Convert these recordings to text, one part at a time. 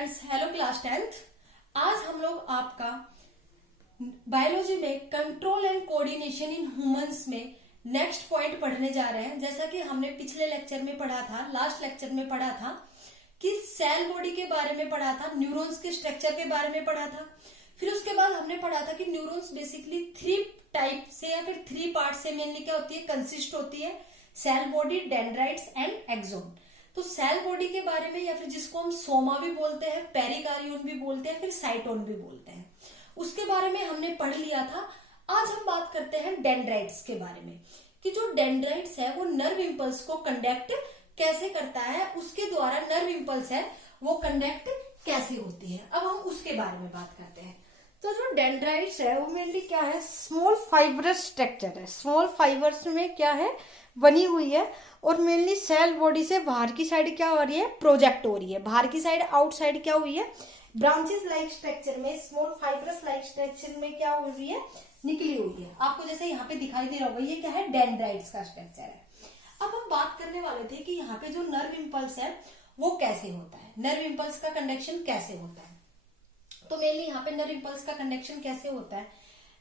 Students, hello class 10th। आज हम लोग आपका बायोलॉजी में control and coordination in humans में नेक्स्ट पॉइंट पढ़ने जा रहे हैं। जैसा कि हमने पिछले लेक्चर में पढ़ा था, लास्ट लेक्चर में पढ़ा था कि सेल बॉडी के बारे में पढ़ा था, न्यूरॉन्स के स्ट्रक्चर के बारे में पढ़ा था। फिर उसके बाद हमने पढ़ा था कि न्यूरॉन्स बेसिकली 3 टाइप से या फिर 3 पार्ट से मेनली क्या होती है, कंसिस्ट होती है, cell body, dendrites and axon. तो सेल बॉडी के बारे में या फिर जिसको हम सोमा भी बोलते हैं, पेरिकार्योन भी बोलते हैं, फिर साइटोन भी बोलते हैं, उसके बारे में हमने पढ़ लिया था। आज हम बात करते हैं डेंड्राइट्स के बारे में कि जो डेंड्राइट्स है वो नर्व इंपल्स को कंडक्ट कैसे करता है, उसके द्वारा नर्व इंपल्स है वो कंडक्ट कैसे होती है। अब हम उसके बारे में बात करते हैं। तो जो डेंड्राइट्स है वो मेनली क्या है, स्मॉल फाइबरस स्ट्रक्चर है, स्मॉल फाइबर्स में क्या है, बनी हुई है और मेनली सेल बॉडी से बाहर की साइड क्या हो रही है, प्रोजेक्ट हो रही है। बाहर की साइड, आउटसाइड क्या हुई है, ब्रांचेस लाइक स्ट्रक्चर में, स्मॉल फाइबरस लाइक स्ट्रक्चर में क्या हो रही है, निकली हुई है। आपको जैसे यहाँ पे दिखाई दे रहा होगा, ये क्या है, डेंड्राइट्स का स्ट्रक्चर है। अब हम बात करने वाले थे कि यहाँ पे जो नर्व इंपल्स है वो कैसे होता है, नर्व इंपल्स का कंडक्शन कैसे होता है। तो मेनली यहाँ पे नर्व इंपल्स का कंडक्शन कैसे होता है,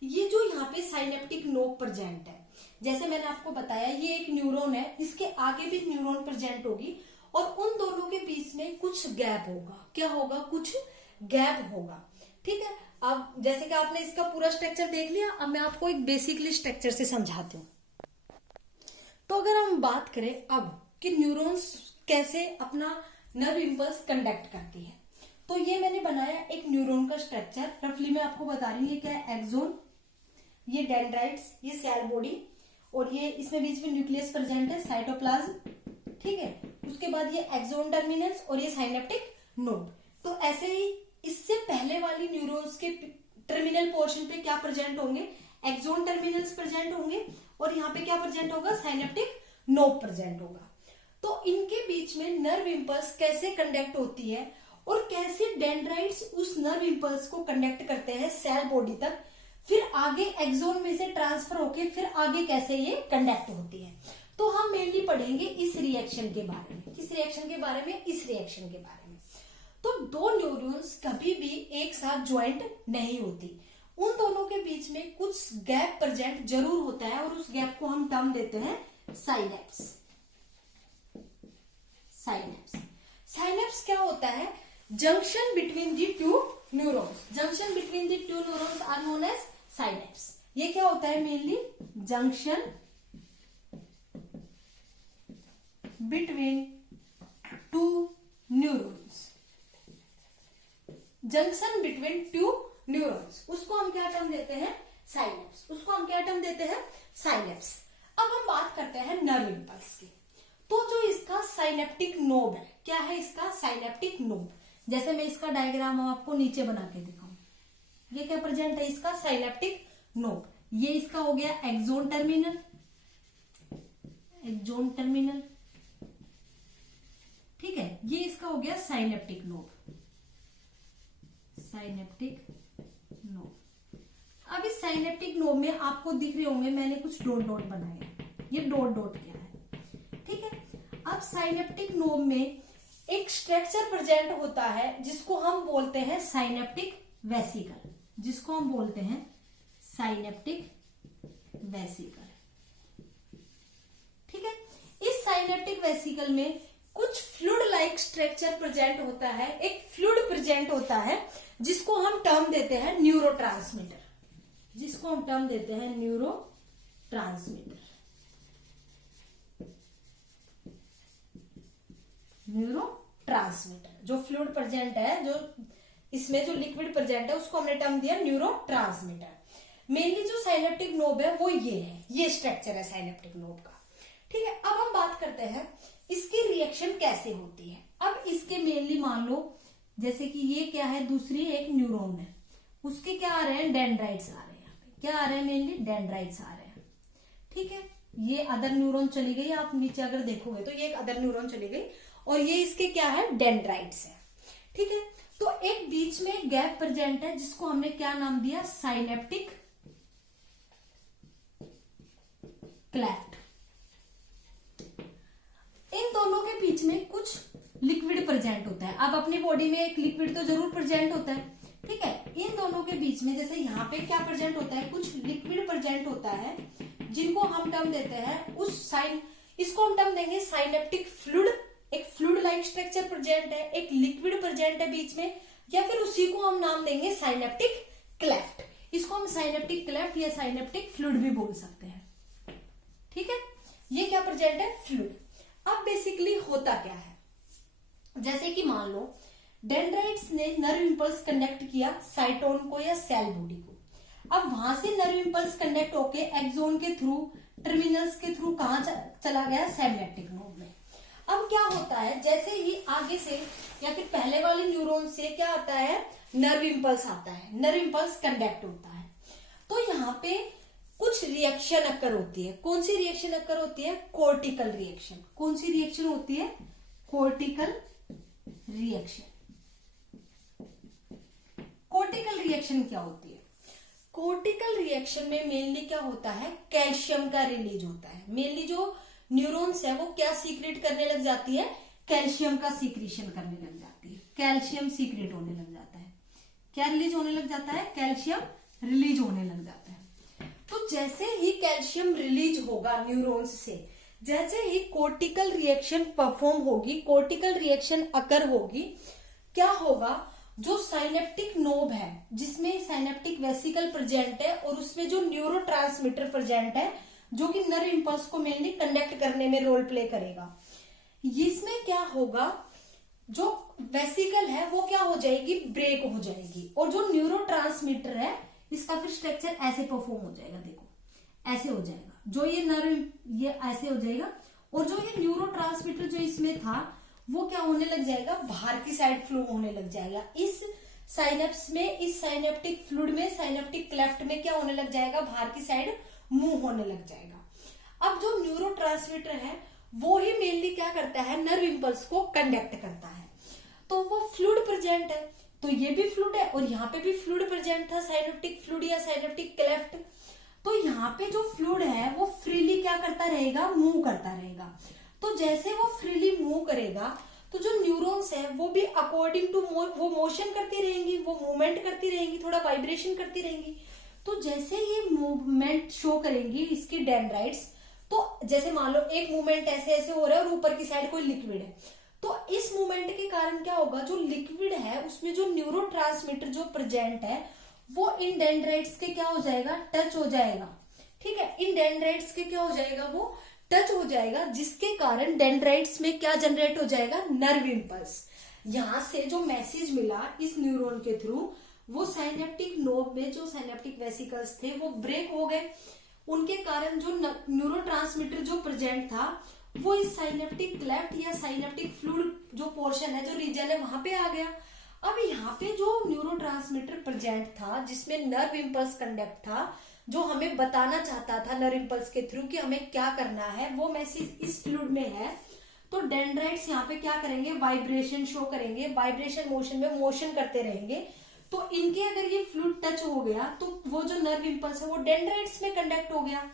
ये जो यहाँ पे साइनेप्टिक नोब प्रेजेंट है, जैसे मैंने आपको बताया ये एक न्यूरॉन है, इसके आगे भी न्यूरॉन प्रेजेंट होगी और उन दोनों के बीच में कुछ गैप होगा। क्या होगा, कुछ गैप होगा। ठीक है, अब जैसे कि आपने इसका पूरा स्ट्रक्चर देख लिया, अब मैं आपको एक बेसिकली स्ट्रक्चर से समझाती हूँ। तो अगर हम बात करें अब कि न्यूरॉन्स कैसे अपना नर्व इंपल्स कंडक्ट करती है, तो ये मैंने बनाया एक न्यूरॉन का स्ट्रक्चर, रफली मैं आपको बता रही हूँ। ये क्या है, एक्सोन, ये डेंड्राइट्स, ये सेल बॉडी और ये इसमें बीच में न्यूक्लियस प्रेजेंट है, साइटोप्लाज्म। ठीक है, उसके बाद ये एक्सोन टर्मिनल्स और ये साइनेप्टिक नोड। तो ऐसे ही इससे पहले वाली न्यूरॉन्स के टर्मिनल पोर्शन पे क्या प्रेजेंट होंगे, एक्सोन टर्मिनल्स प्रेजेंट होंगे और यहाँ पे क्या प्रेजेंट होगा, साइनेप्टिक नोड प्रेजेंट होगा। तो इनके बीच में नर्व इंपल्स कैसे कंडक्ट होती है और कैसे डेंड्राइट्स उस नर्व इंपल्स को कंडक्ट करते हैं सेल बॉडी तक, फिर आगे एक्सोन में से ट्रांसफर होके फिर आगे कैसे ये कंडक्ट होती है। तो हम मेनली पढ़ेंगे इस रिएक्शन के बारे में, किस रिएक्शन के बारे में, इस रिएक्शन के बारे में। तो दो न्यूरॉन्स कभी भी एक साथ ज्वाइंट नहीं होती, उन दोनों के बीच में कुछ गैप प्रेजेंट जरूर होता है और उस गैप को हम टर्म देते हैं साइनेप्स। साइनेप्स, साइनेप्स क्या होता है, junction between the two neurons, junction between the two neurons are known as synapse. ये क्या होता है, mainly junction between two neurons, junction between two neurons, उसको हम क्या टर्म देते हैं, साइनेप्स, उसको हम क्या टर्म देते हैं, साइनेप्स। अब हम बात करते हैं नर्व इंपल्स की। तो जो इसका साइनेप्टिक नोब है, क्या है इसका साइनेप्टिक नोब, जैसे मैं इसका डायग्राम आपको नीचे बना के दिखाऊं, ये क्या प्रेजेंट है, इसका साइनेप्टिक नोब। ये इसका हो गया एक्सोन टर्मिनल, एक्सोन टर्मिनल। ठीक है, ये इसका हो गया साइनेप्टिक नोब, साइनेप्टिक नोब। अब इस साइनेप्टिक नोब में आपको दिख रहे होंगे मैंने कुछ डॉट डॉट बनाए, ये डॉट डॉट क्या है। ठीक है, अब साइनेप्टिक नोब में एक स्ट्रक्चर प्रेजेंट होता है जिसको हम बोलते हैं साइनेप्टिक वेसिकल, जिसको हम बोलते हैं साइनेप्टिक वेसिकल। ठीक है, इस साइनेप्टिक वेसिकल में कुछ फ्लूइड लाइक स्ट्रक्चर प्रेजेंट होता है, एक फ्लूइड प्रेजेंट होता है जिसको हम टर्म देते हैं न्यूरोट्रांसमीटर, जिसको हम टर्म देते हैं न्यूरोट्रांसमीटर, न्यूरोट्रांसमीटर। जो फ्लूइड प्रेजेंट है, जो इसमें जो लिक्विड प्रेजेंट है, उसको हमने टर्म दिया न्यूरोट्रांसमीटर। मेनली जो साइनेप्टिक नोब है वो ये है, ये स्ट्रक्चर है साइनेप्टिक नोब का। ठीक है, अब हम बात करते हैं इसकी रिएक्शन कैसे होती है। अब इसके मेनली मान लो जैसे कि ये क्या है, दूसरी एक न्यूरॉन है, उसके क्या आ रहे हैं, डेंड्राइट्स आ रहे हैं, यहाँ पे क्या आ रहे हैं, मेनली डेंड्राइट्स आ रहे हैं। ठीक है, ये अदर न्यूरॉन चली गई, आप नीचे अगर देखोगे तो ये एक अदर न्यूरॉन चली गई और ये इसके क्या है, डेंड्राइट्स है। ठीक है, तो एक बीच में गैप प्रेजेंट है जिसको हमने क्या नाम दिया, साइनेप्टिक क्लेफ्ट। इन दोनों के बीच में कुछ लिक्विड प्रेजेंट होता होता है। अब अपनी बॉडी में एक लिक्विड तो जरूर प्रेजेंट होता है, ठीक है। इन दोनों के बीच में जैसे यहाँ पे क्या प्रेजेंट होता है, कुछ लिक्विड प्रेजेंट होता है, जिनको हम टर्म देते हैं इसको हम टर्म देंगे साइनेप्टिक फ्लूइड। एक फ्लूइड लाइक स्ट्रक्चर प्रेजेंट है, एक लिक्विड प्रेजेंट है बीच में, या फिर उसी को हम नाम देंगे साइनेप्टिक क्लेफ्ट। इसको हम साइनेप्टिक क्लेफ्ट या साइनेप्टिक फ्लूइड भी बोल सकते हैं, ठीक है। ये क्या प्रेजेंट है, फ्लूइड। अब बेसिकली होता क्या है, जैसे कि मान लो डेंड्राइट्स ने नर्व इंपल्स कंडक्ट किया साइटोन को या सेल बॉडी को। अब वहां से नर्व इंपल्स कंडक्ट होके एक्सोन के थ्रू, टर्मिनल्स के थ्रू कहां चला गया, साइनेप्टिक नोड में। अब क्या होता है, जैसे ही आगे से या फिर पहले वाले न्यूरॉन से क्या आता है, नर्व इंपल्स आता है, नर्व इंपल्स कंडक्ट होता है, तो यहाँ पे कुछ रिएक्शन अकर होती है। कौन सी रिएक्शन अकर होती है, कोर्टिकल रिएक्शन। कौन सी रिएक्शन होती है, कोर्टिकल रिएक्शन। कोर्टिकल रिएक्शन क्या होती है, कोर्टिकल रिएक्शन में मेनली क्या होता है, कैल्शियम का रिलीज होता है। मेनली जो न्यूरॉन्स है वो क्या सीक्रेट करने लग जाती है, कैल्शियम का सीक्रेशन करने लग जाती है, कैल्शियम सीक्रेट होने लग जाता है। क्या रिलीज होने लग जाता है, कैल्शियम रिलीज होने लग जाता है। तो जैसे ही कैल्शियम रिलीज होगा न्यूरॉन्स से, जैसे ही कोर्टिकल रिएक्शन परफॉर्म होगी, कोर्टिकल रिएक्शन अकर होगी, क्या होगा, जो साइनेप्टिक नोब है जिसमें साइनेप्टिक वेसिकल प्रेजेंट है और उसमें जो न्यूरोट्रांसमीटर प्रेजेंट है जो कि नर्व इंपल्स को मेनली कंडक्ट करने में रोल प्ले करेगा, इसमें क्या होगा, जो वेसिकल है वो क्या हो जाएगी, ब्रेक हो जाएगी, और जो न्यूरोट्रांसमीटर है इसका फिर स्ट्रक्चर ऐसे परफॉर्म हो जाएगा। देखो ऐसे हो जाएगा, जो ये नर्व ये ऐसे हो जाएगा, और जो ये न्यूरोट्रांसमीटर जो इसमें था वो क्या होने लग जाएगा, बाहर की साइड फ्लो होने लग जाएगा। इस साइनेप्स में, इस साइनेप्टिक फ्लूइड में, साइनेप्टिक क्लेफ्ट में क्या होने लग जाएगा, बाहर की साइड मूव होने लग जाएगा। अब जो न्यूरोट्रांसमीटर है वो ही मेनली क्या करता है, नर्व इंपल्स को कंडक्ट करता है। तो वो फ्लूइड प्रेजेंट है, तो ये भी फ्लूइड है और यहाँ पे भी फ्लूइड प्रेजेंट था, साइनेप्टिक फ्लूइड या साइनेप्टिक क्लेफ्ट। तो यहाँ पे जो फ्लूइड है वो फ्रीली क्या करता रहेगा, मूव करता रहेगा। तो जैसे वो फ्रीली मूव करेगा तो जो न्यूरॉन्स है वो भी अकॉर्डिंग टू वो मोशन करती रहेंगी, वो मूवमेंट करती रहेंगी, थोड़ा वाइब्रेशन करती रहेंगी। तो जैसे ये मूवमेंट शो करेंगी इसकी डेंड्राइट्स, तो जैसे मान लो एक मूवमेंट ऐसे ऐसे हो रहा है और ऊपर की साइड कोई लिक्विड है, तो इस मूवमेंट के कारण क्या होगा, जो लिक्विड है उसमें जो न्यूरोट्रांसमीटर जो प्रेजेंट है वो इन डेंड्राइट्स के क्या हो जाएगा, टच हो जाएगा, ठीक है। इन डेंड्राइट्स के क्या हो जाएगा, वो टच हो जाएगा, जिसके कारण डेंड्राइट्स में क्या जनरेट हो जाएगा, नर्व इंपल्स। यहां से जो मैसेज मिला इस न्यूरॉन के थ्रू, वो साइनेप्टिक नोब में जो साइनेप्टिक वेसिकल्स थे वो ब्रेक हो गए, उनके कारण जो न्यूरोट्रांसमीटर जो प्रेजेंट था वो इस साइनेप्टिक क्लेफ्ट या साइनेप्टिक फ्लूइड जो पोर्शन है, जो रीजन है, वहां पे आ गया। अब यहाँ पे जो न्यूरोट्रांसमीटर प्रेजेंट था जिसमें नर्व इंपल्स कंडक्ट था, जो हमें बताना चाहता था नर्व इंपल्स के थ्रू कि हमें क्या करना है, वो मैसेज इस फ्लूइड में है। तो डेंड्राइट्स यहाँ पे क्या करेंगे, वाइब्रेशन शो करेंगे, वाइब्रेशन मोशन में मोशन करते रहेंगे। तो इनके अगर ये फ्लूइड टच हो गया तो वो जो नर्व इंपल्स है वो डेंड्राइट्स में कंडक्ट हो गया,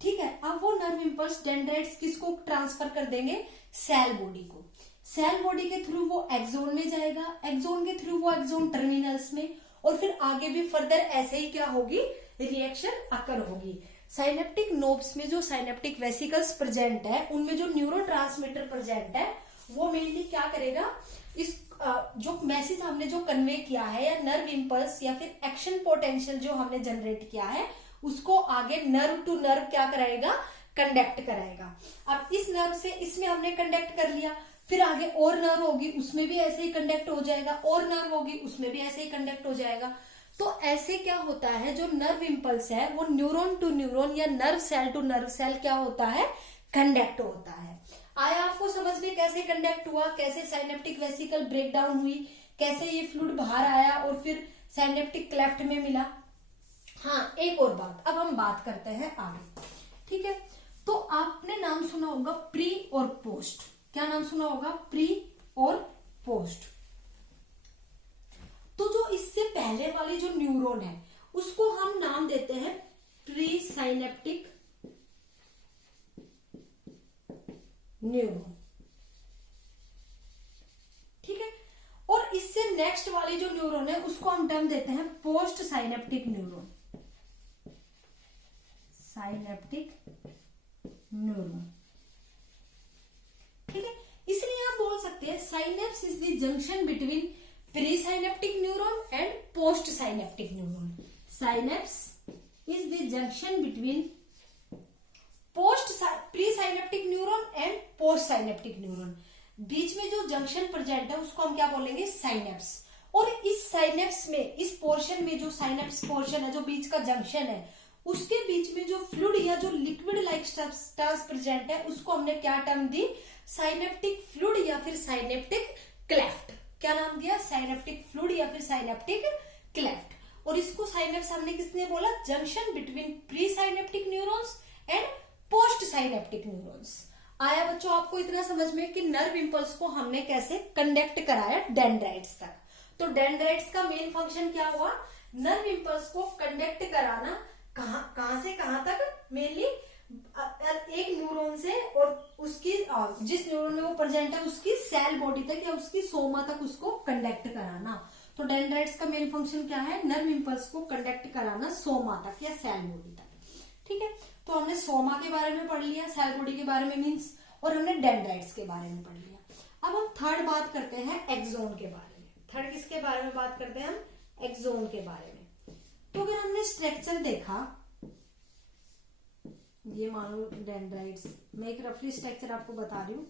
ठीक है। अब वो नर्व इंपल्स डेंड्राइट्स किसको ट्रांसफर कर देंगे, सेल बॉडी को। सेल बॉडी के थ्रू वो एक्सोन में जाएगा, एक्सोन के थ्रू वो एक्सोन टर्मिनल्स में, और फिर आगे भी फर्दर ऐसे ही क्या होगी, रिएक्शन अकर होगी। साइनेप्टिक नोब्स में जो साइनेप्टिक वेसिकल्स प्रेजेंट है उनमें जो न्यूरोट्रांसमीटर प्रेजेंट है वो मेनली क्या करेगा, इस जो मैसेज हमने जो कन्वे किया है या नर्व इंपल्स या फिर एक्शन पोटेंशियल जो हमने जनरेट किया है उसको आगे नर्व टू नर्व क्या कराएगा, कंडक्ट कराएगा। अब इस नर्व से इसमें हमने कंडक्ट कर लिया, फिर आगे और नर्व होगी उसमें भी ऐसे ही कंडक्ट हो जाएगा, और नर्व होगी उसमें भी ऐसे ही कंडक्ट हो जाएगा। तो ऐसे क्या होता है, जो नर्व इंपल्स है वो न्यूरॉन टू न्यूरॉन या nerve cell to nerve cell क्या होता है, कंडक्ट होता है। आया आपको समझ में कैसे कंडक्ट हुआ, कैसे साइनेप्टिक वेसिकल ब्रेकडाउन हुई, कैसे ये फ्लूइड बाहर आया और फिर साइनेप्टिक क्लेफ्ट में मिला। हाँ, एक और बात, अब हम बात करते हैं आगे, ठीक है। तो आपने नाम सुना होगा प्री और पोस्ट। क्या नाम सुना होगा, प्री और पोस्ट। तो जो इससे पहले वाली जो न्यूरॉन है उसको हम नाम देते हैं प्री साइनेप्टिक न्यूरॉन, ठीक है। नेक्स्ट वाली जो न्यूरॉन है उसको हम टर्म देते हैं post synaptic neuron, synaptic neuron. ठीक है, इसलिए आप बोल सकते हैं synapse is the junction between pre synaptic neuron and post synaptic neuron. Synapse is the junction between pre synaptic neuron and post synaptic neuron. बीच में जो जंक्शन प्रेजेंट है उसको हम क्या बोलेंगे, साइनेप्स। और इस साइनेप्स में, इस पोर्शन में, जो साइनेप्स पोर्शन है, जो बीच का जंक्शन है, उसके बीच में जो फ्लूइड या जो लिक्विड लाइक सब्सटेंस प्रेजेंट है उसको हमने क्या टर्म दी, साइनेप्टिक फ्लूइड या फिर साइनेप्टिक क्लेफ्ट। क्या नाम दिया, साइनेप्टिक फ्लूइड या फिर साइनेप्टिक क्लेफ्ट। और इसको साइनेप्स हमने किसने बोला, junction between pre synaptic neurons and post synaptic neurons. आया बच्चों आपको इतना समझ में कि नर्व इंपल्स को हमने कैसे कंडक्ट कराया डेंड्राइट्स तक। तो डेंड्राइट्स का मेन फंक्शन क्या हुआ, नर्व इंपल्स को कंडक्ट कराना, कहां से कहां तक, मेनली एक न्यूरॉन से और उसकी जिस न्यूरॉन में वो प्रेजेंट है उसकी सेल बॉडी तक या उसकी सोमा तक उसको कंडक्ट कराना। तो डेंड्राइट्स का मेन फंक्शन क्या है, नर्व इंपल्स को कंडक्ट कराना सोमा तक या सेल बॉडी तक। ठीक है, तो हमने सोमा के बारे में पढ़ लिया, सेल बॉडी के बारे में मीन्स, और हमने डेंड्राइट्स के बारे में पढ़ लिया। अब हम थर्ड बात करते हैं एक्सोन के बारे में। थर्ड किसके बारे में बात करते हैं हम, एक्सोन के बारे में। तो अगर हमने स्ट्रक्चर देखा, ये मान लो डेंड्राइट्स, मैं एक रफली स्ट्रक्चर आपको बता रही हूँ।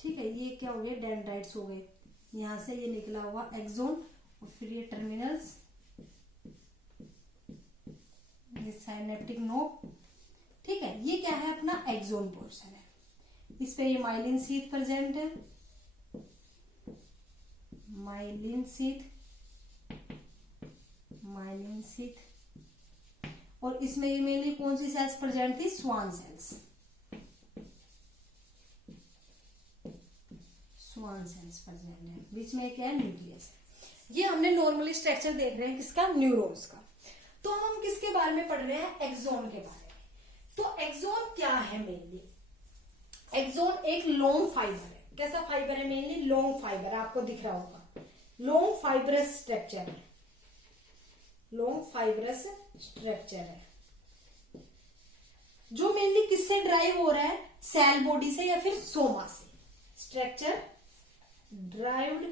ठीक है, ये क्या हो गए, डेंड्राइट्स हो गए, यहां से ये निकला हुआ एक्सोन, और फिर ये टर्मिनल्स, ये साइनेप्टिक नोड। ठीक है, ये क्या है, अपना एक्सोन पोर्शन है। इस पे ये माइलिन शीथ प्रेजेंट है, माइलिन शीथ, माइलिन शीथ। और इसमें ये मेनली कौन सी सेल्स प्रेजेंट थी, Schwann cells, Schwann cells present है। बीच में क्या है, न्यूक्लियस। ये हमने नॉर्मली स्ट्रक्चर देख रहे हैं किसका, न्यूरॉन्स का। तो हम किसके बारे में पढ़ रहे हैं, एक्सोन के बारे में। तो एक्सोन क्या है, मेनली एक्सोन एक लॉन्ग फाइबर है। कैसा फाइबर है, मेनली लॉन्ग फाइबर, आपको दिख रहा होगा, लॉन्ग फाइबरस स्ट्रक्चर है, लॉन्ग फाइबरस स्ट्रक्चर है, जो मेनली किससे ड्राइव हो रहा है, सेल बॉडी से या फिर सोमा से। Structure derived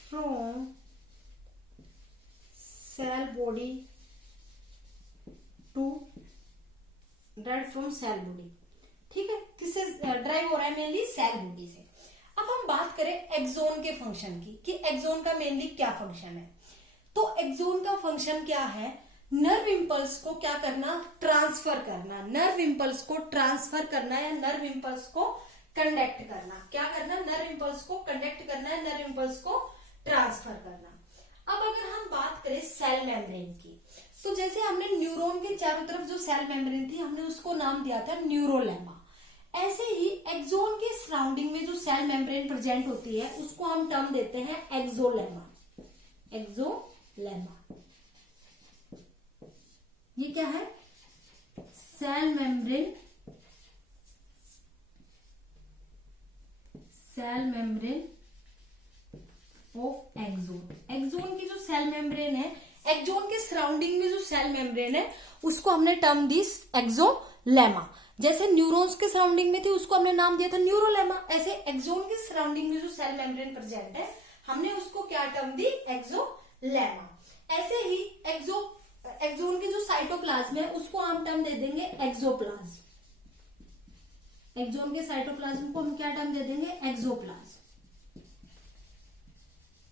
from cell body too, derive from cell body. ठीक है, किससे ड्राइव हो रहा है, मेनली सेल बॉडी से। अब हम बात करें एक्सोन के फंक्शन की, कि एक्सोन का मेनली क्या फंक्शन है। तो एक्सोन का फंक्शन क्या है, नर्व इंपल्स को क्या करना, ट्रांसफर करना, नर्व इंपल्स को ट्रांसफर करना या नर्व इंपल्स को कंडक्ट करना। क्या करना, नर्व इंपल्स को कंडक्ट करना है, नर्व इंपल्स को ट्रांसफर करना। अब अगर हम बात करें सेल मेम्ब्रेन की, तो जैसे हमने न्यूरॉन के चारों तरफ जो सेल मेम्ब्रेन थी हमने उसको नाम दिया था न्यूरोलेमा। ऐसे ही एक्सोन के सराउंडिंग में जो सेल मेम्ब्रेन प्रेजेंट होती है उसको हम टर्म देते हैं एक्सोलेमा, एक्सोलेमा। ये क्या है, cell membrane, cell membrane of axon. Axon की जो सेल मेम्ब्रेन है, एक्सोन के सराउंडिंग में जो सेल मेम्ब्रेन है उसको हमने टर्म दी एक्सोलेमा। जैसे न्यूरॉन्स के सराउंडिंग में थी उसको हमने नाम दिया था न्यूरोलेमा, ऐसे एक्सोन के सराउंडिंग में जो सेल मेम्ब्रेन प्रेजेंट है हमने उसको क्या टर्म दी, एक्सोलेमा। ऐसे ही एक्सोन की जो साइटोप्लाज्म है उसको हम टर्म दे देंगे एक्सोप्लाज्म। एक्सोन के साइटोप्लाज्म को हम क्या टर्म दे देंगे, एक्सोप्लाज्म।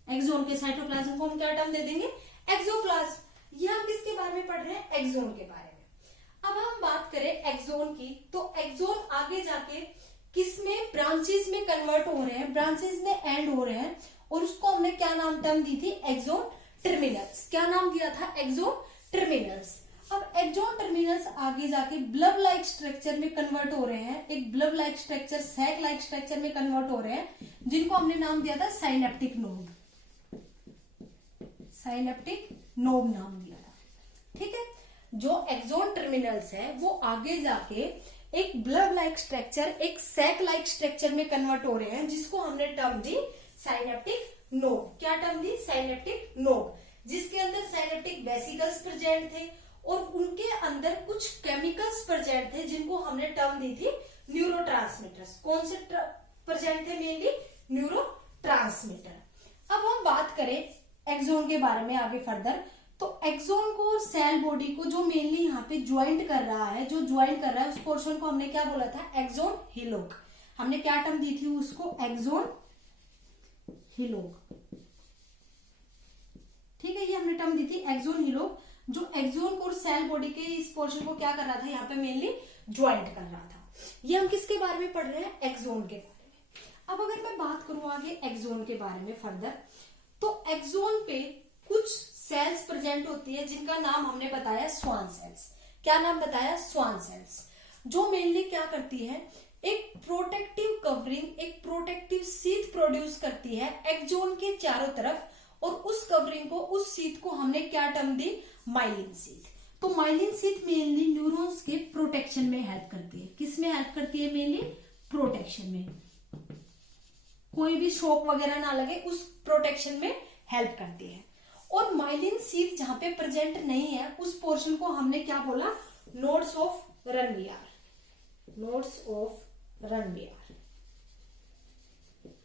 एक्सोन के साइटोप्लाज्म को हम क्या टर्म दे देंगे, एक्सोप्लाज्म। ये हम किसके बारे में पढ़ रहे हैं, एक्सोन के बारे में। अब हम बात करें एक्सोन की, तो एक्सोन आगे जाके किसमें, ब्रांचेस में कन्वर्ट हो रहे हैं, ब्रांचेस में एंड हो रहे हैं, और उसको हमने क्या नाम टर्म दी थी, एक्सोन टर्मिनल्स। क्या नाम दिया था, एक्सोन टर्मिनल्स। अब एक्सोन टर्मिनल्स आगे जाके ब्लब लाइक स्ट्रक्चर में कन्वर्ट हो रहे हैं, एक bulb like structure, sac like structure में कन्वर्ट हो रहे हैं, जिनको हमने नाम दिया था साइनेप्टिक नोड, साइनेप्टिक नोड नाम दिया था। ठीक है, जो एक्सोन टर्मिनल्स है वो आगे जाके एक ब्लब लाइक स्ट्रक्चर, एक सैक लाइक स्ट्रक्चर में कन्वर्ट हो रहे हैं, जिसको हमने टर्म दी साइनेप्टिक नोड। क्या टर्म दी? साइनेप्टिक नोड, जिसके अंदर साइनेप्टिक वेसिकल्स प्रेजेंट थे और उनके अंदर कुछ केमिकल्स प्रेजेंट थे जिनको हमने टर्म दी थी न्यूरोट्रांसमीटर्स। कौन से प्रेजेंट थे? Mainly neurotransmitter. अब हम बात करें एक्सोन के बारे में आगे फर्दर, तो एक्सोन को सेल बॉडी को जो मेनली यहाँ पे ज्वाइंट कर रहा है, जो ज्वाइंट कर रहा है उस पोर्शन को हमने क्या बोला था? एक्सोन हिलोक। हमने क्या टर्म दी थी उसको? एक्सोन हिलोक। ठीक है, ये हमने टर्म दी थी एक्सोन हिलोक, जो एक्सोन को और सेल बॉडी के इस पोर्शन को क्या कर रहा था? यहाँ पे मेनली ज्वाइंट कर रहा था। ये हम किसके बारे में पढ़ रहे हैं? एक्सोन के बारे में। अब अगर मैं बात करूं आगे एक्सोन के बारे में फर्दर, तो एक्सोन पे कुछ सेल्स प्रेजेंट होती है जिनका नाम हमने बताया स्वान सेल्स। क्या नाम बताया? स्वान सेल्स, जो मेनली क्या करती है? एक प्रोटेक्टिव कवरिंग, एक प्रोटेक्टिव सीथ प्रोड्यूस करती है एक्सोन के चारों तरफ, और उस कवरिंग को, उस सीथ को हमने क्या टर्म दी? Myelin sheath. तो माइलिन सीथ मेनली न्यूरॉन्स के प्रोटेक्शन में हेल्प करती है। किस में हेल्प करती है? मेनली प्रोटेक्शन में, कोई भी शॉक वगैरह ना लगे उस प्रोटेक्शन में हेल्प करती है। और माइलिन सीथ जहां पे प्रेजेंट नहीं है उस पोर्शन को हमने क्या बोला? Nodes of Ranvier. Nodes of Ranvier,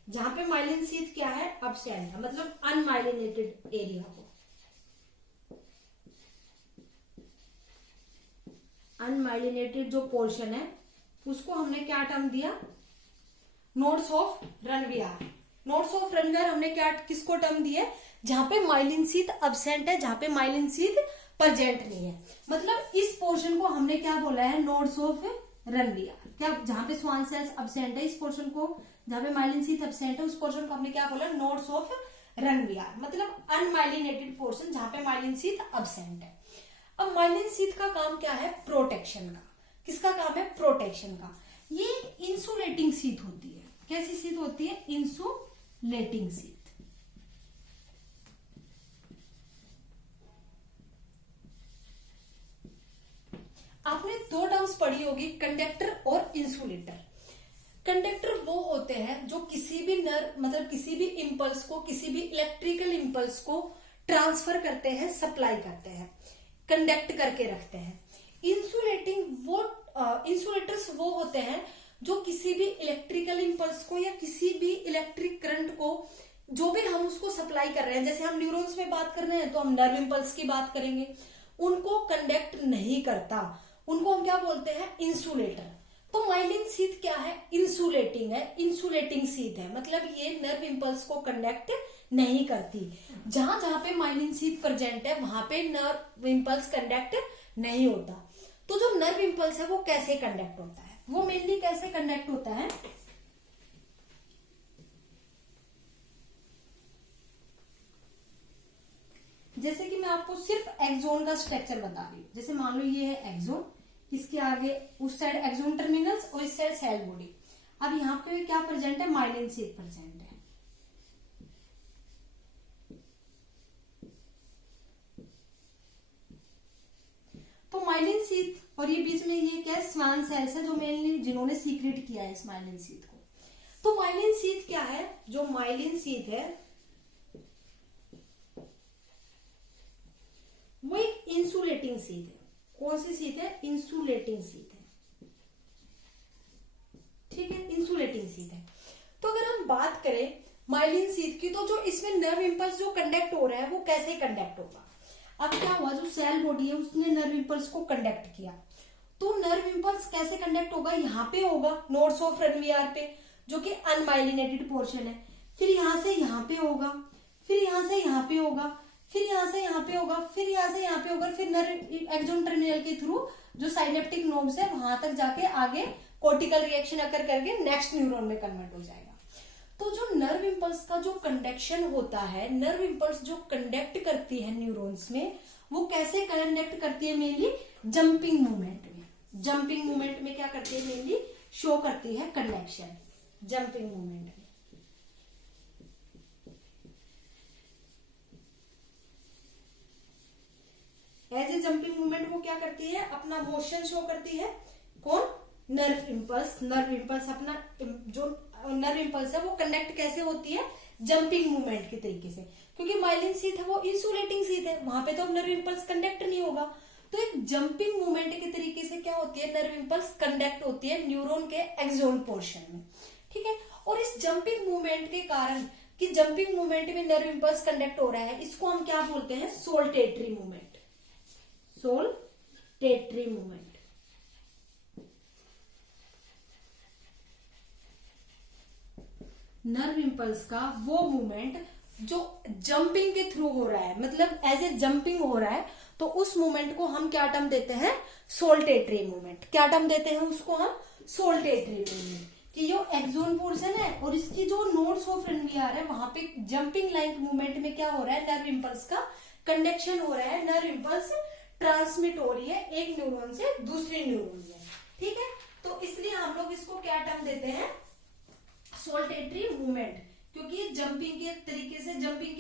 जहां पे माइलिन सीथ क्या है? अब्सेंट है, मतलब अनमाइलिनेटेड एरिया को, अनमाइलिनेटेड जो पोर्शन है उसको हमने क्या टर्म दिया? Nodes of Ranvier. Nodes of Ranvier हमने क्या, किसको टर्म दिया? जहां पे माइलिन सीथ अब्सेंट है, जहां पे माइलिन सीथ प्रेजेंट नहीं है, मतलब इस पोर्शन को हमने क्या बोला है? Nodes of Ranvier. क्या, जहां पे स्वान सेल्स अब्सेंट है, इस पोर्शन को, जहां पे माइलिन सीथ अब्सेंट है उस पोर्शन को हमने क्या बोला? नोड्स ऑफ रनवियर, मतलब अनमाइलिनेटेड पोर्शन जहां पे माइलिन सीथ अब्सेंट है। अब माइलिन सीथ का काम क्या है? प्रोटेक्शन का। किसका काम है? प्रोटेक्शन का। ये इंसुलेटिंग सीथ होती है। कैसी सीथ होती है? Insulating sheath. आपने दो टर्म्स पढ़ी होगी, कंडक्टर और इंसुलेटर। कंडक्टर वो होते हैं जो किसी भी नर्व, मतलब किसी भी इंपल्स को, किसी भी इलेक्ट्रिकल इंपल्स को ट्रांसफर करते हैं, सप्लाई करते हैं, कंडक्ट करके रखते हैं। इंसुलेटर्स वो होते हैं जो किसी भी इलेक्ट्रिकल इंपल्स को या किसी भी इलेक्ट्रिक करंट को, जो भी हम उसको सप्लाई कर रहे हैं, जैसे हम न्यूरॉन्स में बात कर रहे हैं तो हम नर्व इंपल्स की बात करेंगे, उनको कंडक्ट नहीं करता, उनको हम क्या बोलते हैं? इंसुलेटर। तो माइलिन सीथ क्या है? इंसुलेटिंग है, इंसुलेटिंग सीथ है, मतलब ये नर्व इंपल्स को कंडक्ट नहीं करती। जहां जहां पे माइलिन सीथ प्रेजेंट है वहां पे नर्व इंपल्स कंडक्ट नहीं होता। तो जो नर्व इंपल्स है वो कैसे कंडक्ट होता है? वो मेनली कैसे कंडक्ट होता है? जैसे कि मैं आपको सिर्फ एक्सोन का स्ट्रक्चर बता रही हूं। जैसे मान लो ये है एक्सोन, इसके आगे उस साइड एक्सोन टर्मिनल्स और इस साइड सेल बॉडी। अब यहाँ पे क्या प्रेजेंट है? माइलिन सीथ प्रेजेंट है। तो माइलिन सीथ और ये बीच में ये क्या है? स्वान सेल्स है, जो मेनली जिन्होंने सीक्रेट किया है इस माइलिन सीथ को। तो माइलिन सीथ क्या है? जो माइलिन सीथ है वो एक इंसुलेटिंग सीथ है। कौन सी सीथ है? इंसुलेटिंग सीथ है। ठीक है, इंसुलेटिंग सीथ है। तो अगर हम बात करें माइलिन सीथ की, तो जो इसमें नर्व इंपल्स जो कंडक्ट हो रहा है वो कैसे कंडक्ट होगा? अब क्या हुआ? जो सेल बॉडी है उसने नर्व इंपल्स को कंडक्ट किया, तो नर्व इंपल्स कैसे कंडक्ट होगा? यहाँ पे होगा, नोड्स ऑफ रनवियर पे, जो कि अनमाइलिनेटेड पोर्शन है। फिर यहां से यहाँ पे होगा, फिर यहां से यहाँ पे होगा, फिर यहां से यहाँ पे होगा, फिर यहां से यहाँ पे होगा, फिर नर्व एक्सोन टर्मिनल के थ्रू जो साइनेप्टिक नोड्स है वहां तक जाके आगे कोर्टिकल रिएक्शन अकर करके नेक्स्ट न्यूरॉन में कन्वर्ट हो जाएगा। तो जो नर्व इंपल्स का जो कंडक्शन होता है, नर्व इंपल्स जो कंडक्ट करती है न्यूरॉन्स में, वो कैसे कंडक्ट करती है? मेनली जंपिंग मूवमेंट में। जंपिंग मूवमेंट में क्या करती है? मेनली शो करती है कंडक्शन, जंपिंग मूवमेंट में। एज ए जंपिंग मूवमेंट वो क्या करती है? अपना मोशन शो करती है। कौन? Nerve impulse. नर्व इंपल्स अपना, जो नर्व इंपल्स है वो कंडक्ट कैसे होती है? जंपिंग मूवमेंट के तरीके से, क्योंकि माइलिन शीथ है वो इंसुलेटिंग शीथ है, वहां पे तो अब नर्व इम्पल्स कंडक्ट नहीं होगा। तो एक जंपिंग मूवमेंट के तरीके से क्या होती है, नर्व इम्पल्स कंडक्ट होती है न्यूरॉन के एक्सोन पोर्शन में, ठीक है। और इस जंपिंग मूवमेंट के कारण कि जंपिंग मूवमेंट में नर्व इम्पल्स कंडक्ट हो रहा है, इसको हम क्या बोलते हैं, सोल्टेटरी मूवमेंट, सोल्टेटरी मूवमेंट। नर्व इम्पल्स का वो मूवमेंट जो जंपिंग के थ्रू हो रहा है, मतलब एज ए जंपिंग हो रहा है, तो उस मूवमेंट को हम क्या टर्म देते हैं, सोल्टेटरी मूवमेंट। क्या टर्म देते हैं उसको हम, सोल्टेटरी मूवमेंट। कि जो एक्सोन पोर्शन है और इसकी जो नोड्स ऑफ रनवियर है, वहां पे जंपिंग लाइक मूवमेंट में क्या हो रहा है, नर्व इम्पल्स का कंडक्शन हो रहा है, नर्व इम्पल्स ट्रांसमिट हो रही है एक न्यूरॉन से दूसरे न्यूरॉन में, ठीक है। तो इसलिए हम लोग इसको क्या टर्म देते हैं, सोल्टेटरी मूवमेंट, क्योंकि जंपिंग के तरीके से, जंपिंग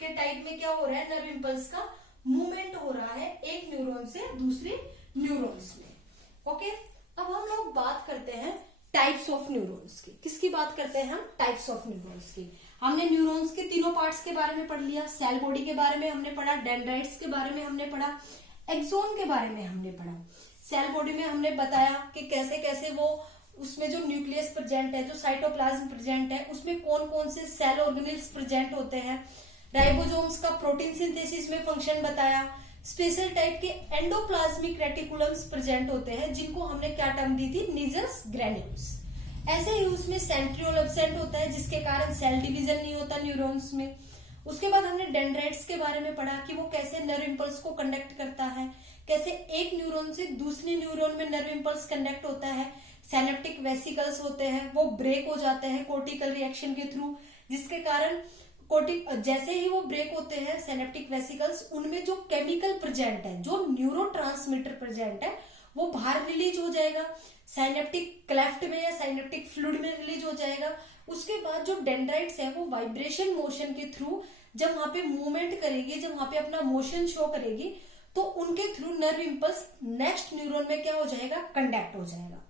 के टाइप में क्या हो रहा है, नर्व इम्पल्स का मूवमेंट हो रहा है एक न्यूरॉन से दूसरे न्यूरॉन्स में। ओके, अब हम लोग बात करते हैं टाइप्स ऑफ न्यूरॉन्स की। किसकी बात करते हैं हम, टाइप्स ऑफ न्यूरॉन्स की। हमने न्यूरॉन्स के तीनों पार्ट्स के बारे में पढ़ लिया, सेल बॉडी के बारे में हमने पढ़ा, डेंड्राइट्स के बारे में हमने पढ़ा, एक्सोन के बारे में हमने पढ़ा। सेल बॉडी में हमने बताया कि कैसे कैसे वो, उसमें जो न्यूक्लियस प्रेजेंट है, जो साइटोप्लाज्म प्रेजेंट है, उसमें कौन कौन से सेल ऑर्गेनेल्स प्रेजेंट होते हैं। राइबोसोम्स का प्रोटीन सिंथेसिस में फंक्शन बताया। स्पेशल टाइप के एंडोप्लाज्मिक रेटिकुलम्स प्रेजेंट होते हैं, जिनको हमने क्या टर्म दी थी, निजस ग्रेन्यूल्स। ऐसे ही उसमें सेंट्रियोल एब्सेंट होता है, जिसके कारण सेल डिवीजन नहीं होता न्यूरॉन्स में। उसके बाद हमने डेंड्राइट्स के बारे में पढ़ा कि वो कैसे नर्व इम्पल्स को कंडक्ट करता है, कैसे एक न्यूरॉन से दूसरे न्यूरॉन में नर्व इम्पल्स कंडक्ट होता है। सिनेप्टिक वेसिकल्स होते हैं, वो ब्रेक हो जाते हैं कोर्टिकल रिएक्शन के थ्रू, जिसके कारण जैसे ही वो ब्रेक होते हैं सिनेप्टिक वेसिकल्स, उनमें जो केमिकल प्रेजेंट है, जो न्यूरोट्रांसमीटर प्रेजेंट है, वो बाहर रिलीज हो जाएगा, साइनेप्टिक क्लेफ्ट में या साइनेप्टिक फ्लूइड में रिलीज हो जाएगा। उसके बाद जो डेंड्राइट्स है वो वाइब्रेशन मोशन के थ्रू जब वहां पे मूवमेंट करेगी, जब वहां पे अपना मोशन शो करेगी, तो उनके through nerve impulse next neuron में क्या हो जाएगा, कंडक्ट हो जाएगा।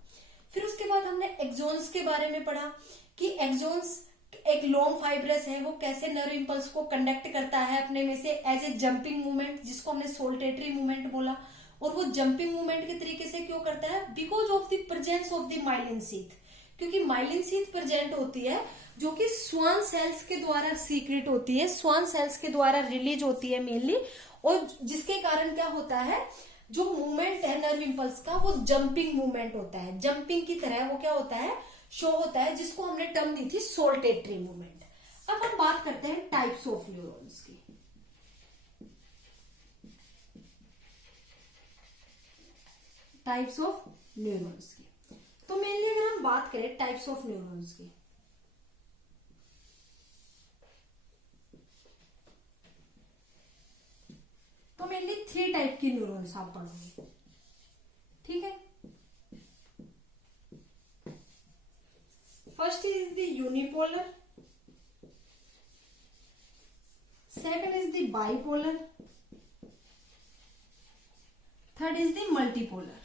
फिर उसके बाद हमने एक्सोन्स के बारे में पढ़ा कि एक्सोन्स एक लॉन्ग फाइब्रस है, वो कैसे नर्व इम्पल्स को कंडक्ट करता है अपने में से एज ए जंपिंग मूवमेंट, जिसको हमने सोल्टेटरी मूवमेंट बोला। और वो जंपिंग मूवमेंट के तरीके से क्यों करता है, because of the presence of the myelin sheath, क्योंकि माइलिन शीथ प्रेजेंट होती है जो कि स्वान सेल्स के द्वारा सीक्रेट होती है, स्वान सेल्स के द्वारा रिलीज होती है मेनली, और जिसके कारण क्या होता है, जो मूवमेंट है नर्व इम्पल्स का वो जंपिंग मूवमेंट होता है, जंपिंग की तरह वो क्या होता है, शो होता है, जिसको हमने टर्म दी थी सोल्टेटरी मूवमेंट। अब हम बात करते हैं टाइप्स ऑफ न्यूरॉन्स की। टाइप्स ऑफ न्यूरॉन्स की, तो मेनली अगर हम बात करें टाइप्स ऑफ न्यूरॉन्स की, तो मेनली 3 टाइप की न्यूरॉन्स आप पढ़ोगे, ठीक है। First is the unipolar, second is the bipolar, third is the multipolar.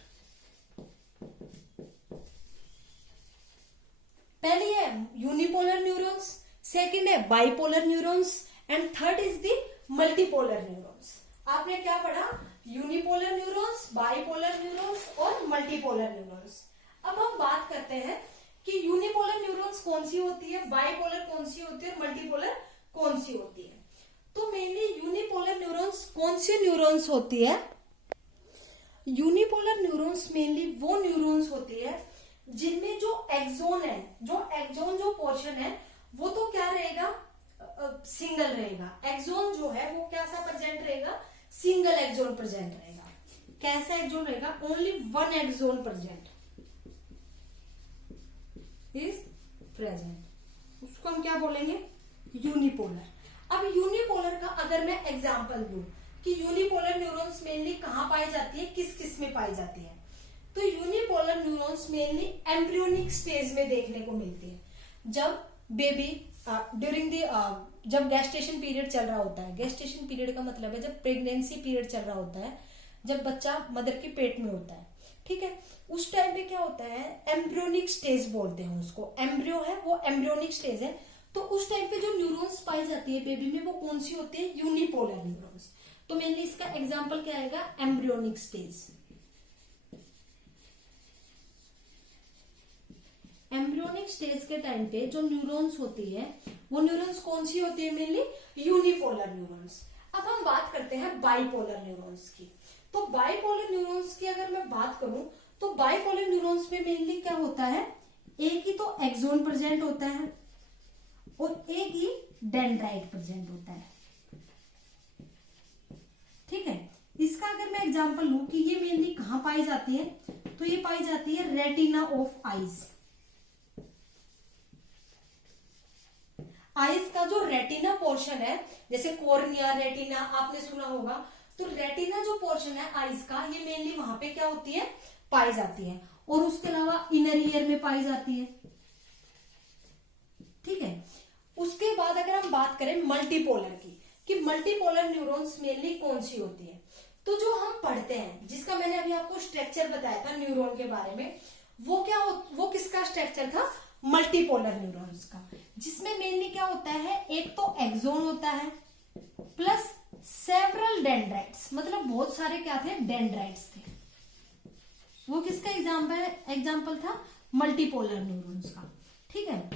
पहली है यूनिपोलर न्यूरॉन्स, सेकंड है bipolar neurons and third is the multipolar neurons. आपने क्या पढ़ा, यूनिपोलर न्यूरॉन्स, बाइपोलर न्यूरॉन्स और मल्टीपोलर न्यूरॉन्स। अब हम बात करते हैं कि यूनिपोलर न्यूरॉन्स कौन सी होती है, बाइपोलर कौन सी होती है और मल्टीपोलर कौन सी होती है। तो मेनली यूनिपोलर न्यूरॉन्स कौन सी न्यूरॉन्स होती है, यूनिपोलर न्यूरॉन्स मेनली वो न्यूरॉन्स होती है जिनमें जो एक्सोन है, जो एक्सोन जो पोर्शन है वो तो क्या रहेगा, सिंगल रहेगा। एक्सोन जो है वो कैसा प्रेजेंट रहेगा, सिंगल एक्सोन प्रेजेंट रहेगा। कैसा एक्सोन रहेगा, only one axon present is present, उसको हम क्या बोलेंगे, यूनिपोलर। अब यूनिपोलर का अगर मैं एग्जांपल दूं कि यूनिपोलर न्यूरॉन्स मेनली कहां पाई जाती है, किस किस में पाई जाती है, तो unipolar neurons mainly embryonic stage में देखने को मिलती है। जब बेबी ड्यूरिंग द जब गेस्टेशन पीरियड चल रहा होता है, गेस्टेशन पीरियड का मतलब है जब प्रेगनेंसी पीरियड चल रहा होता है, जब बच्चा मदर के पेट में होता है, ठीक है, उस टाइम पे क्या होता है, एम्ब्रियोनिक स्टेज बोलते हैं उसको। एम्ब्रियो है वो एम्ब्रियोनिक स्टेज है, तो उस टाइम पे जो न्यूरॉन्स पाई जाती है बेबी में वो कौन सी होती है, यूनिपोलर न्यूरॉन्स। तो मेनली इसका एग्जांपल क्या आएगा, एम्ब्रियोनिक स्टेज। एम्ब्रियोनिक स्टेज के टाइम पे जो न्यूरॉन्स होती है वो न्यूरॉन्स कौन सी होती है, मेनली यूनिपोलर न्यूरॉन्स। अब हम बात करते हैं बाइपोलर न्यूरॉन्स की। तो बाइपोलर न्यूरॉन्स की अगर मैं बात करूं तो बाइपोलर न्यूरॉन्स में मेनली क्या होता है, एक ही तो एक्सोन प्रेजेंट होता है और एक ही डेंड्राइट प्रेजेंट होता है। ठीक है, इसका अगर मैं एग्जांपल लूं कि ये मेनली कहां पाई जाती है, तो ये पाई जाती है रेटिना ऑफ आईज। आईज का जो रेटिना पोर्शन है, जैसे कॉर्निया, रेटिना आपने सुना होगा, तो रेटिना जो पोर्शन है आईज का, ये मेनली वहां पे क्या होती है, पाई जाती है। और उसके अलावा इनर ईयर में पाई जाती है। ठीक है, उसके बाद अगर हम बात करें मल्टीपोलर की, कि मल्टीपोलर न्यूरॉन्स मेनली कौन सी होती है, तो जो हम पढ़ते हैं, जिसका मैंने अभी आपको स्ट्रक्चर बताया था न्यूरॉन के बारे में, वो किसका स्ट्रक्चर था, मल्टीपोलर न्यूरॉन्स का, जिसमें मेनली क्या होता है, एक तो एक्सोन होता है प्लस सेवरल डेंड्राइट्स, मतलब बहुत सारे क्या थे, डेंड्राइट्स थे। वो किसका एग्जाम्पल था, मल्टीपोलर न्यूरॉन्स का। ठीक है,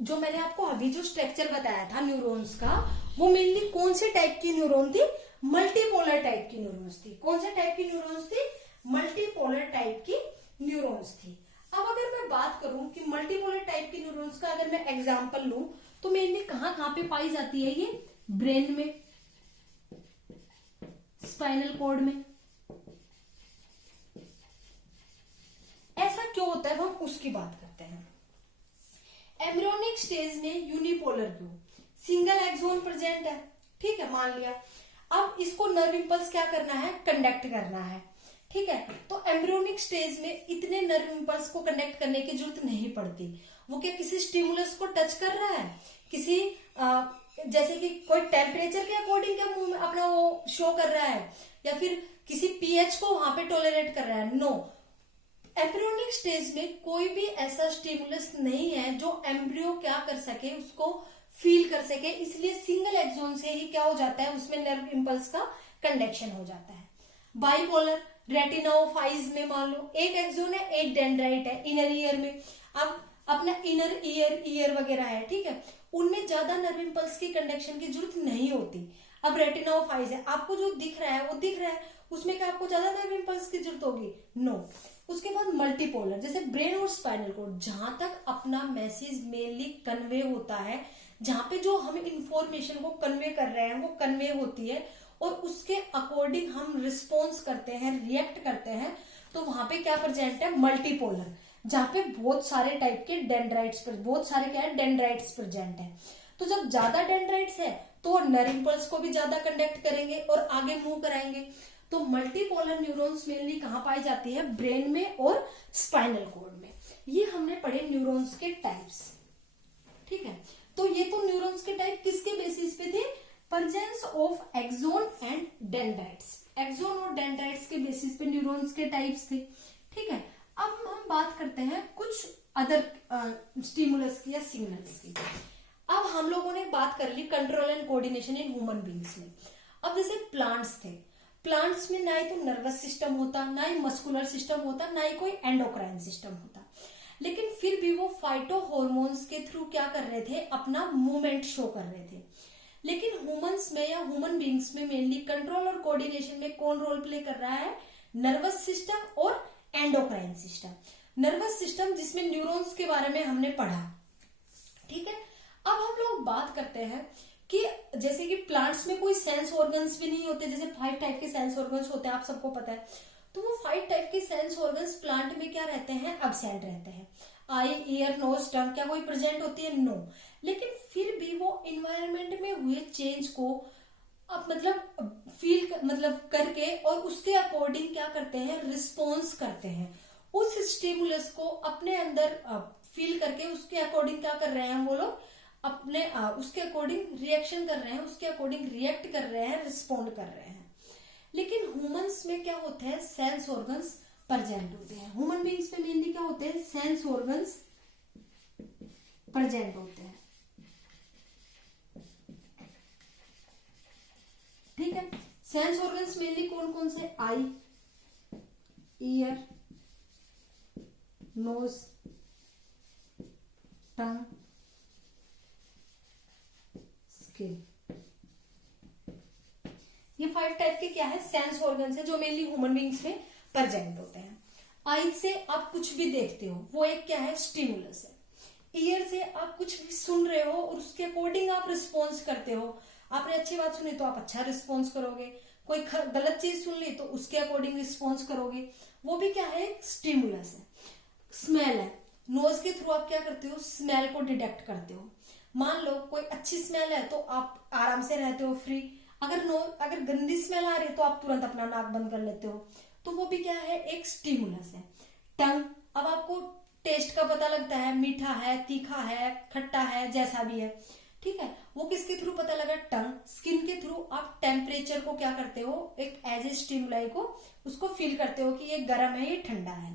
जो मैंने आपको अभी जो स्ट्रक्चर बताया था न्यूरॉन्स का, वो मेनली कौन से टाइप की न्यूरॉन थी, मल्टीपोलर टाइप की न्यूरॉन्स थी। कौन से टाइप की न्यूरॉन्स थी, मल्टीपोलर टाइप की न्यूरॉन्स थी। अब अगर मैं बात करूं कि मल्टीपोलर टाइप की न्यूरॉन्स का अगर मैं एग्जांपल लूं, तो मेनली कहां कहां पे पाई जाती है, ये ब्रेन में, स्पाइनल कॉर्ड में। ऐसा क्यों होता है, हम उसकी बात करते हैं। एम्ब्रियोनिक स्टेज में यूनिपोलर क्यों, सिंगल एक्सोन प्रेजेंट है। ठीक है, मान लिया, अब इसको नर्व इंपल्स क्या करना है, कंडक्ट करना है। ठीक है, तो एम्ब्रियोनिक स्टेज में इतने नर्व इंपल्स को कंडक्ट करने की जरूरत नहीं पड़ती। वो क्या किसी स्टिमुलस को टच कर रहा है, किसी जैसे कि कोई टेम्परेचर के अकॉर्डिंग क्या मुंह में अपना वो शो कर रहा है, या फिर किसी पीएच को वहां पे टॉलरेट कर रहा है, नो। एम्ब्रियोनिक स्टेज में कोई भी ऐसा स्टिमुलस नहीं है जो एम्ब्रियो क्या कर सके, उसको फील कर सके, इसलिए सिंगल एक्सोन से ही क्या हो जाता है, उसमें नर्व इंपल्स का कंडक्शन हो जाता है। बाइपोलर, रेटिना ऑफ आईज में मान लो एक एक्सोन है, एक डेंड्राइट है इनर ईयर में। अब अपना इनर ईयर वगैरह है, ठीक है, उनमें ज्यादा नर्व इंपल्स की कंडक्शन की जरूरत नहीं होती। अब रेटिना ऑफ आईज है, आपको जो दिख रहा है वो दिख रहा है, उसमें क्या आपको ज्यादा नर्व इंपल्स की जरूरत होगी, नो। उसके बाद मल्टीपोलर, जैसे ब्रेन और स्पाइनल कोड, जहां तक अपना मैसेज मेनली कन्वे होता है, जहां पे जो हम इंफॉर्मेशन को कन्वे कर रहे हैं वो कन्वे होती है और उसके अकॉर्डिंग हम रिस्पॉन्स करते हैं, रिएक्ट करते हैं, तो वहां पे क्या प्रेजेंट है, मल्टीपोलर, जहां पे बहुत सारे टाइप के डेंड्राइट्स पर, बहुत सारे क्या है, डेंड्राइट्स प्रेजेंट है। तो जब ज्यादा डेंड्राइट्स है तो नर्व इंपल्स को भी ज्यादा कंडक्ट करेंगे और आगे मूव कराएंगे। तो मल्टीपोलर न्यूरॉन्स मेनली कहां पाई जाती है, ब्रेन में और स्पाइनल कॉर्ड में। ये हमने पढ़े न्यूरॉन्स के टाइप्स। ठीक है, तो ये तो न्यूरॉन्स के टाइप किसके बेसिस पे थे, presence of axon and dendrites, axon और डेंड्राइट्स के बेसिस पे न्यूरॉन्स के टाइप्स थे। ठीक है, अब हम बात करते हैं कुछ अदर स्टिमुलस की या सिग्नल्स की। अब हम लोगों ने बात कर ली control and coordination in human beings में। अब जैसे प्लांट्स थे, प्लांट्स में ना ही तो नर्वस सिस्टम होता, ना ही मस्कुलर सिस्टम होता, ना ही कोई एंडोक्राइन सिस्टम होता, लेकिन फिर भी वो फाइटो हॉर्मोन्स के थ्रू क्या कर रहे थे, अपना मूवमेंट शो कर रहे थे। लेकिन ह्यूमंस में या ह्यूमन बीइंग्स में मेनली कंट्रोल और कोऑर्डिनेशन में कौन रोल प्ले कर रहा है, नर्वस सिस्टम और एंडोक्राइन सिस्टम। नर्वस सिस्टम जिसमें न्यूरॉन्स के बारे में हमने पढ़ा। ठीक है, अब हम लोग बात करते हैं कि जैसे कि प्लांट्स में कोई सेंस ऑर्गन्स भी नहीं होते, जैसे 5 टाइप के सेंस ऑर्गन्स होते हैं, आप सबको पता है। तो वो 5 टाइप के सेंस ऑर्गन्स प्लांट में क्या रहते हैं, एब्सेंट रहते हैं। आई, ईयर, नोज, टंग क्या कोई प्रेजेंट होती है, नो। लेकिन फिर भी वो इन्वायरमेंट में हुए चेंज को अब मतलब फील मतलब करके और उसके अकॉर्डिंग क्या करते हैं, रिस्पॉन्स करते हैं। उस स्टिमुलस को अपने अंदर फील करके उसके अकॉर्डिंग क्या कर रहे हैं, वो लोग अपने उसके अकॉर्डिंग रिएक्शन कर रहे हैं, उसके अकॉर्डिंग रिएक्ट कर रहे हैं, रिस्पॉन्ड कर रहे हैं। लेकिन ह्यूमंस में क्या होते हैं, सेंस ऑर्गन्स प्रेजेंट होते हैं। ह्यूमन बीइंग्स में मेनली क्या होते हैं, सेंस ऑर्गन्स प्रेजेंट होते हैं। सेंस ऑर्गन्स मेनली कौन कौन से? आई, ईयर, नोज, टंग, स्किन। ये 5 टाइप के क्या है? सेंस ऑर्गन्स है जो मेनली ह्यूमन बींग्स में प्रेजेंट होते हैं। आई से आप कुछ भी देखते हो, वो एक क्या है? स्टिमुलस है। ईयर से आप कुछ भी सुन रहे हो और उसके अकॉर्डिंग आप रिस्पॉन्स करते हो। आपने अच्छी बात सुनी तो आप अच्छा रिस्पॉन्स करोगे, कोई गलत चीज सुन ली तो उसके अकॉर्डिंग रिस्पॉन्स करोगे, वो भी क्या है? स्टिमुलस है। स्मेल है, नोज के थ्रू आप क्या करते हो? स्मेल को डिटेक्ट करते हो। मान लो कोई अच्छी स्मेल है तो आप आराम से रहते हो फ्री, अगर गंदी स्मेल आ रही है तो आप तुरंत अपना नाक बंद कर लेते हो, तो वो भी क्या है? एक स्टिमुलस है। टंग, अब आपको टेस्ट का पता लगता है, मीठा है, तीखा है, खट्टा है, जैसा भी है, ठीक है, वो किसके थ्रू पता लगा? टंग। स्किन के थ्रू आप टेम्परेचर को क्या करते हो? एक एज ए स्टिमुलाई को उसको फील करते हो कि ये गर्म है, ये ठंडा है।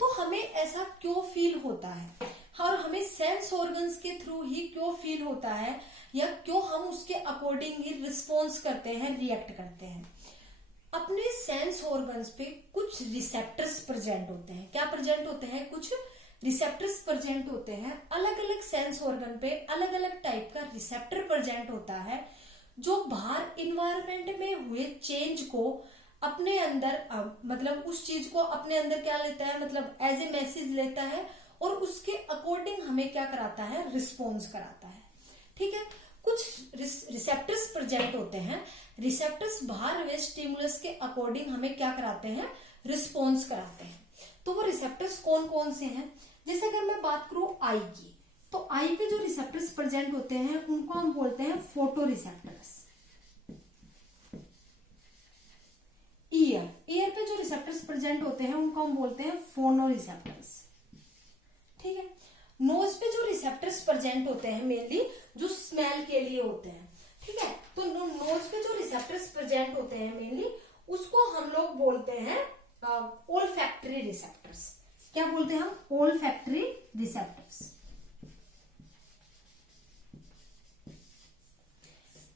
तो हमें ऐसा क्यों फील होता है और हमें सेंस ऑर्गन्स के थ्रू ही क्यों फील होता है, या क्यों हम उसके अकॉर्डिंग ही रिस्पॉन्स करते हैं, रिएक्ट करते हैं? अपने सेंस ऑर्गन्स पे कुछ रिसेप्टर्स प्रेजेंट होते हैं। क्या प्रेजेंट होते हैं? कुछ रिसेप्टर्स प्रेजेंट होते हैं। अलग अलग सेंस ऑर्गन पे अलग अलग टाइप का रिसेप्टर प्रेजेंट होता है, जो बाहर इन्वायरमेंट में हुए चेंज को अपने अंदर मतलब उस चीज को अपने अंदर क्या लेता है? मतलब एज ए मैसेज लेता है और उसके अकॉर्डिंग हमें क्या कराता है? रिस्पॉन्स कराता है। ठीक है, कुछ रिसेप्टर्स प्रेजेंट होते हैं। रिसेप्टर्स बाहर हुए स्टिमुलस के अकॉर्डिंग हमें क्या कराते हैं? रिस्पॉन्स कराते हैं। तो वो रिसेप्टर्स कौन कौन से हैं? जैसे अगर मैं बात करूं आई की, तो आई पे जो रिसेप्टर्स प्रेजेंट होते हैं उनको हम बोलते हैं फोटो रिसेप्टर्स। ईयर पे जो रिसेप्टर्स प्रेजेंट होते हैं उनको हम बोलते हैं फोनो रिसेप्टर्स। ठीक है, नोज पे जो रिसेप्टर्स प्रेजेंट होते हैं मेनली जो स्मेल के लिए होते हैं। ठीक है, तो नोज पे जो रिसेप्टर्स प्रेजेंट होते हैं मेनली उसको हम लोग बोलते हैं ओल्फैक्टरी रिसेप्टर्स। क्या बोलते हैं हम? Olfactory receptors.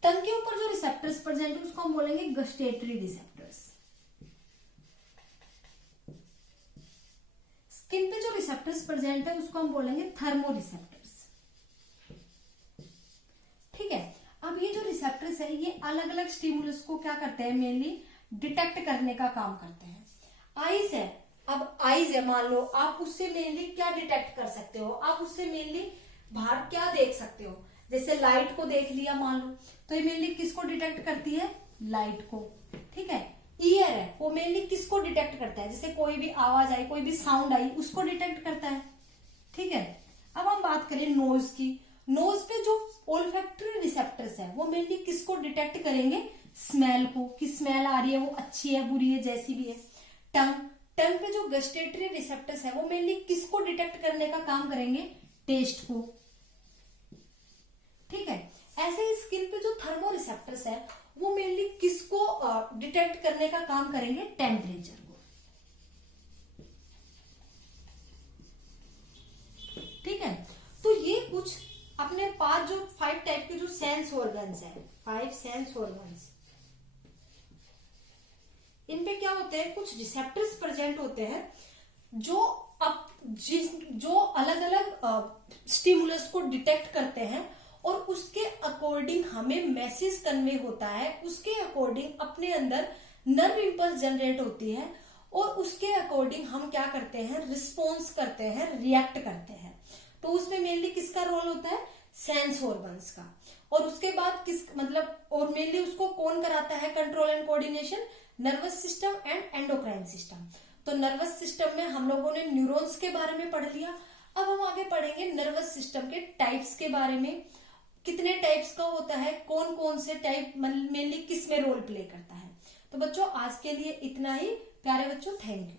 टंग के ऊपर जो रिसेप्टर्स प्रेजेंट है उसको हम बोलेंगे गस्टेटरी रिसेप्टर्स। स्किन पे जो रिसेप्टर्स प्रेजेंट है उसको हम बोलेंगे थर्मो रिसेप्टर्स। ठीक है, अब ये जो रिसेप्टर्स है ये अलग अलग स्टिमुलस को क्या करते हैं? मेनली डिटेक्ट करने का काम करते हैं। आईज है, अब आईज है, मान लो आप उससे मेनली क्या डिटेक्ट कर सकते हो? आप उससे मेनली बाहर क्या देख सकते हो? जैसे लाइट को देख लिया मान लो, तो ये मेनली किसको डिटेक्ट करती है? लाइट को। ठीक है, ईयर है, वो मेनली किसको डिटेक्ट करता है? जैसे कोई भी आवाज आई, कोई भी साउंड आई, उसको डिटेक्ट करता है। ठीक है, अब हम बात करें नोज की। नोज पे जो ओल्फैक्टरी रिसेप्टर्स है वो मेनली किसको डिटेक्ट करेंगे? स्मेल को, कि स्मेल आ रही है, वो अच्छी है, बुरी है, जैसी भी है। टंग पे जो गस्टेटरी रिसेप्टर्स है वो मेनली किसको डिटेक्ट करने का काम करेंगे? टेस्ट को। ठीक है, ऐसे ही स्किन पे जो थर्मो रिसेप्टर्स है वो मेनली किसको डिटेक्ट करने का काम करेंगे? टेम्परेचर को। ठीक है, तो ये कुछ अपने पास जो 5 टाइप के जो सेंस ऑर्गन्स है, 5 सेंस ऑर्गन्स, इनपे क्या होते हैं? कुछ रिसेप्टर्स प्रेजेंट होते हैं जो अलग अलग स्टिमुलस को डिटेक्ट करते हैं और उसके अकॉर्डिंग हमें मैसेज कन्वे होता है। उसके अकॉर्डिंग अपने अंदर नर्व इंपल्स जनरेट होती है और उसके अकॉर्डिंग हम क्या करते हैं? रिस्पॉन्स करते हैं, रिएक्ट करते हैं। तो उसमें मेनली किसका रोल होता है? सेंस ऑर्गन्स का। और उसके बाद और मेनली उसको कौन कराता है control and coordination? Nervous system and endocrine system. तो नर्वस सिस्टम में हम लोगों ने न्यूरॉन्स के बारे में पढ़ लिया। अब हम आगे पढ़ेंगे नर्वस सिस्टम के टाइप्स के बारे में। कितने टाइप्स का होता है, कौन कौन से टाइप मेनली किस में रोल प्ले करता है। तो बच्चों आज के लिए इतना ही। प्यारे बच्चों, थैंक यू।